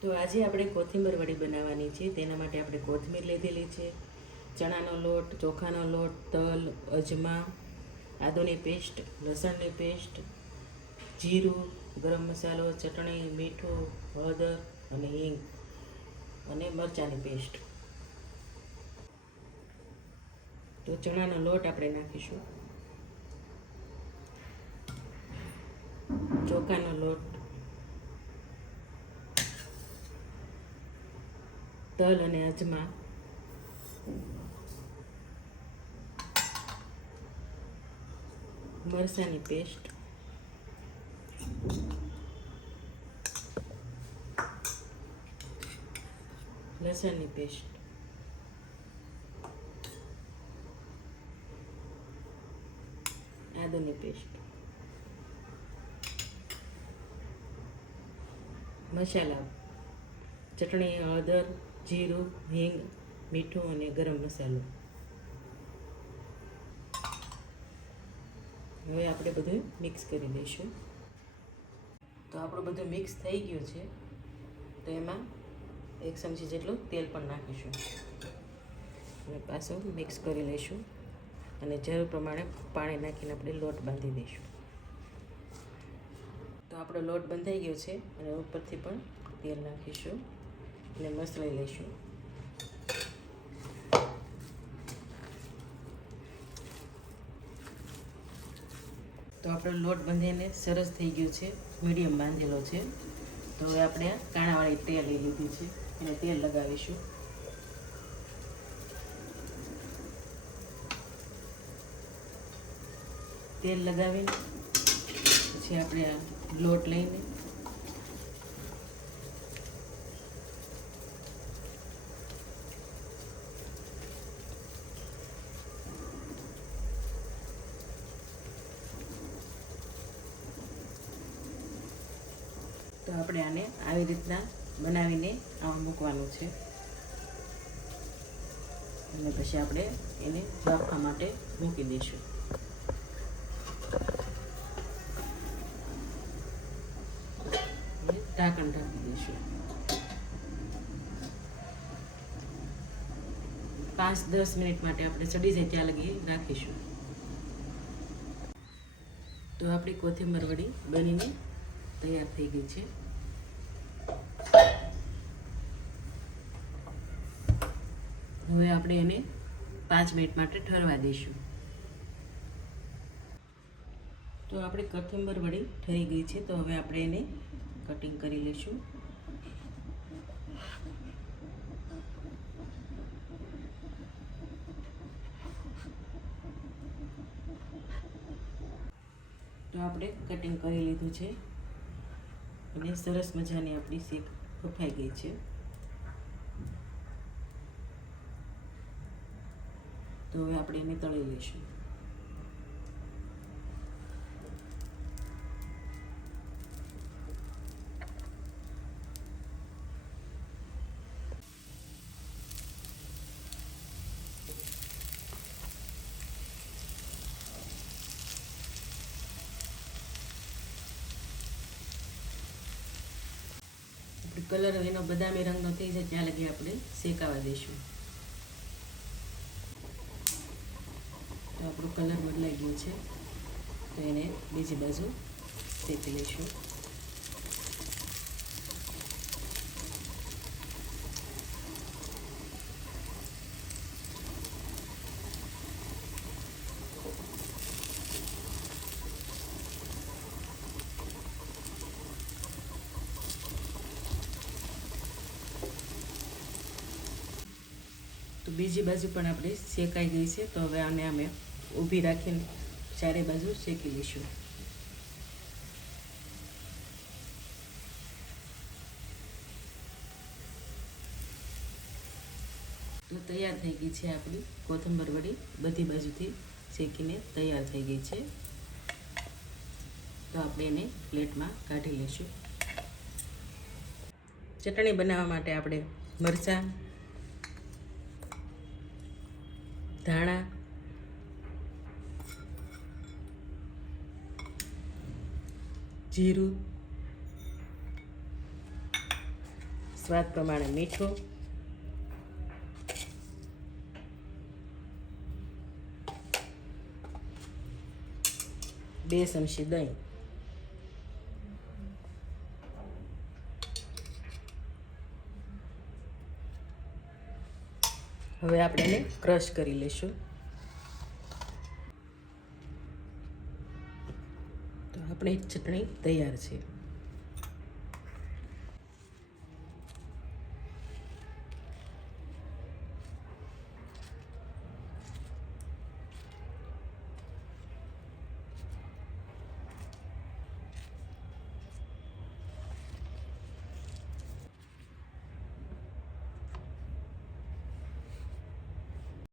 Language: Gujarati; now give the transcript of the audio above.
તો આજે આપણે કોથમીર વડી બનાવવાની છે. તેના માટે આપણે કોથમીર લીધેલી છે, ચણાનો લોટ, ચોખાનો લોટ, તલ, અજમા, આદુની પેસ્ટ, લસણની પેસ્ટ, જીરું, ગરમ મસાલો, ચટણી, મીઠું, હળદર અને હિંગ અને મરચાંની પેસ્ટ. તો ચણાનો લોટ આપણે નાખીશું. ચોખાનો લોટ તલ અને અજમા. મરસાની પેસ્ટ. લસણની પેસ્ટ. આદુની પેસ્ટ. મસાલા. ચટણી હળદર. જીરું, હિંગ, મીઠું અને ગરમ મસાલો. હવે આપણે બધું મિક્સ કરી દઈશું તો આપણું બધું મિક્સ થઈ ગયું છે, તો એમાં એક ચમચી જેટલું તેલ પણ નાખીશું. અને પાછું મિક્સ કરી લઈશું અને જરૂર પ્રમાણે પાણી નાખીને આપણે લોટ બાંધી દઈશું. તો આપણો લોટ બંધાઈ ગયો છે અને ઉપરથી પણ તેલ નાખીશું. અને મસળી લઈશું તો આપણો લોટ બંધીને સરસ થઈ ગયો છે, મીડિયમ બાંધેલો છે. તો હવે આપણે કાણાવાળી તેલ લઈ લીધી છે અને તેલ લગાવીશું. તેલ લગાવીને પછી આપણે લોટ લઈને તો આપણે આને આવી રીતના બનાવીને આમાં મૂકવાનું છે. અને પછી આપણે એને બાફવા માટે મૂકી દઈશું. ઢાંકણ ઢાંકી દઈશું. પાંચ દસ મિનિટ માટે આપણે ચડી જાય ત્યાં લગી રાખીશું. તો આપણી કોથિંબર વડી બનીને તૈયાર થઈ ગઈ છે. હવે આપણે એને પાંચ મિનિટ માટે ઠરવા દઈશું. તો આપણે કથુંબર વળી ઠરી ગઈ છે, તો હવે આપણે એને કટિંગ કરી લઈશું. તો આપણે કટિંગ કરી લીધું છે. અને સરસ મજાની આપણી શેક બફાઈ ગઈ છે. તો હવે આપણે એને તળી લઈશું. કલર એનો બદામી રંગનો થઈ જાય ત્યાં લગી આપણે શેકાવા દઈશું તો આપણો કલર બદલાઈ ગયો છે તો એને બીજી બાજુ શેકી લઈશું તો બીજી બાજુ પણ આપણે શેકાઈ ગઈ છે, તો હવે આને અમે ઊભી રાખીને ચારે બાજુ શેકી લઈશું. તો તૈયાર થઈ ગઈ છે આપણી કોથંબર વડી. બધી બાજુથી શેકીને તૈયાર થઈ ગઈ છે. તો આપણે એને પ્લેટમાં કાઢી લઈશું. ચટણી બનાવવા માટે આપણે મરચાં ધાણા. જીરું. સ્વાદ પ્રમાણે મીઠું. બે ચમચી દહીં. હવે આપણે એને ક્રશ કરી લઈશું. તો આપણી ચટણી તૈયાર છે.